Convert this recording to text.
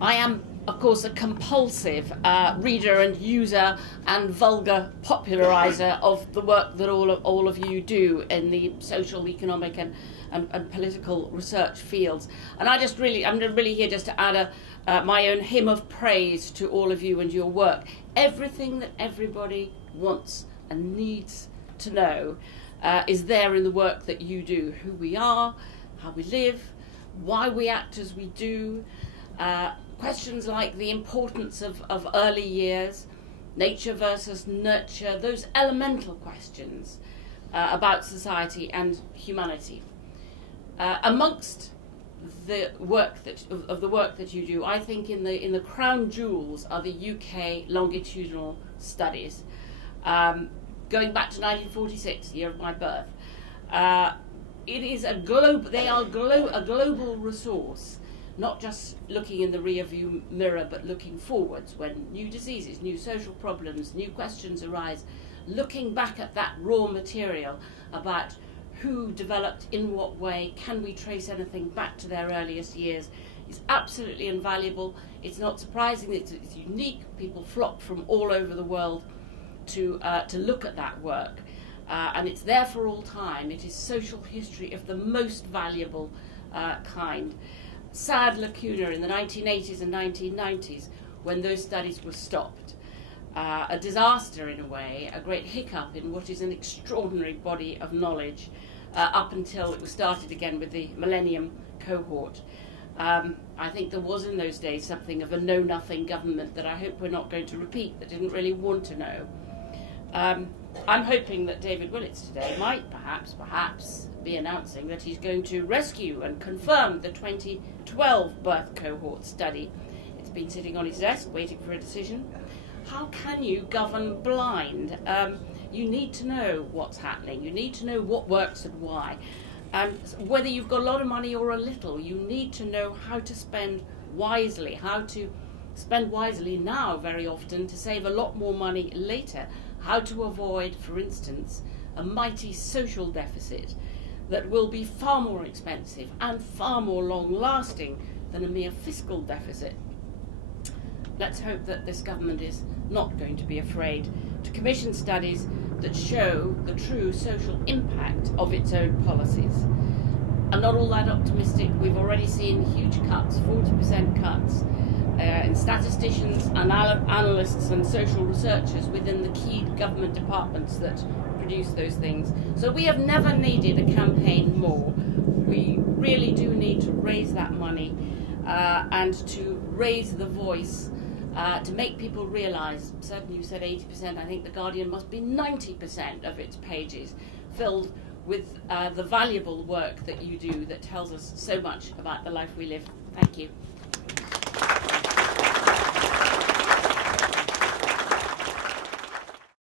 I am, of course, a compulsive reader and user and vulgar populariser of the work that all of you do in the social, economic and political research fields. And I'm really here just to add my own hymn of praise to all of you and your work. Everything that everybody wants and needs to know is there in the work that you do. Who we are, how we live, why we act as we do, questions like the importance of early years, nature versus nurture, those elemental questions about society and humanity. Amongst the work that you do, I think in the crown jewels are the UK longitudinal studies, going back to 1946, the year of my birth. It is a global resource, not just looking in the rearview mirror, but looking forwards when new diseases, new social problems, new questions arise. Looking back at that raw material about who developed in what way, can we trace anything back to their earliest years, is absolutely invaluable. It's not surprising, it's unique. People flock from all over the world to look at that work. And it's there for all time. It is social history of the most valuable kind. Sad lacuna in the 1980s and 1990s when those studies were stopped. A disaster in a way, a great hiccup in what is an extraordinary body of knowledge up until it was started again with the Millennium Cohort. I think there was in those days something of a know-nothing government that I hope we're not going to repeat, that didn't really want to know. I'm hoping that David Willetts today might perhaps be announcing that he's going to rescue and confirm the 2012 birth cohort study. It's been sitting on his desk waiting for a decision. How can you govern blind? You need to know what's happening. You need to know what works and why. And whether you've got a lot of money or a little, you need to know how to spend wisely, how to spend wisely now very often to save a lot more money later. How to avoid, for instance, a mighty social deficit that will be far more expensive and far more long-lasting than a mere fiscal deficit. Let's hope that this government is not going to be afraid to commission studies that show the true social impact of its own policies. I'm not all that optimistic. We've already seen huge cuts, 40% cuts, in statisticians, analysts and social researchers within the key government departments that produce those things. So we have never needed a campaign more. We really do need to raise that money and to raise the voice to make people realise, certainly you said 80%, I think The Guardian must be 90% of its pages filled with the valuable work that you do that tells us so much about the life we live. Thank you.